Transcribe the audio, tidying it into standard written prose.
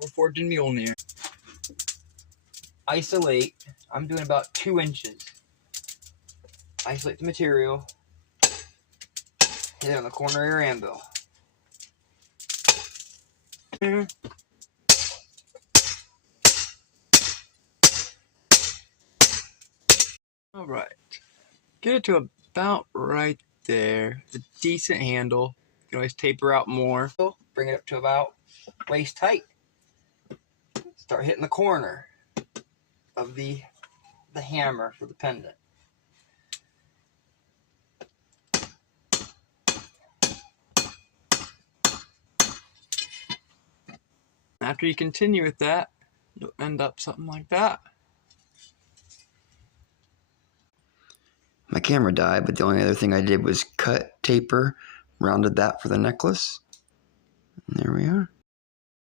We're forged in Mjölnir. Isolate. I'm doing about 2 inches. Isolate the material. Hit it on the corner of your anvil. Alright. Get it to about right there. It's a decent handle. You can always taper out more. Bring it up to about waist height. Start hitting the corner of the hammer for the pendant. After you continue with that, you'll end up something like that. My camera died, but the only other thing I did was cut, taper, rounded that for the necklace. And there we are.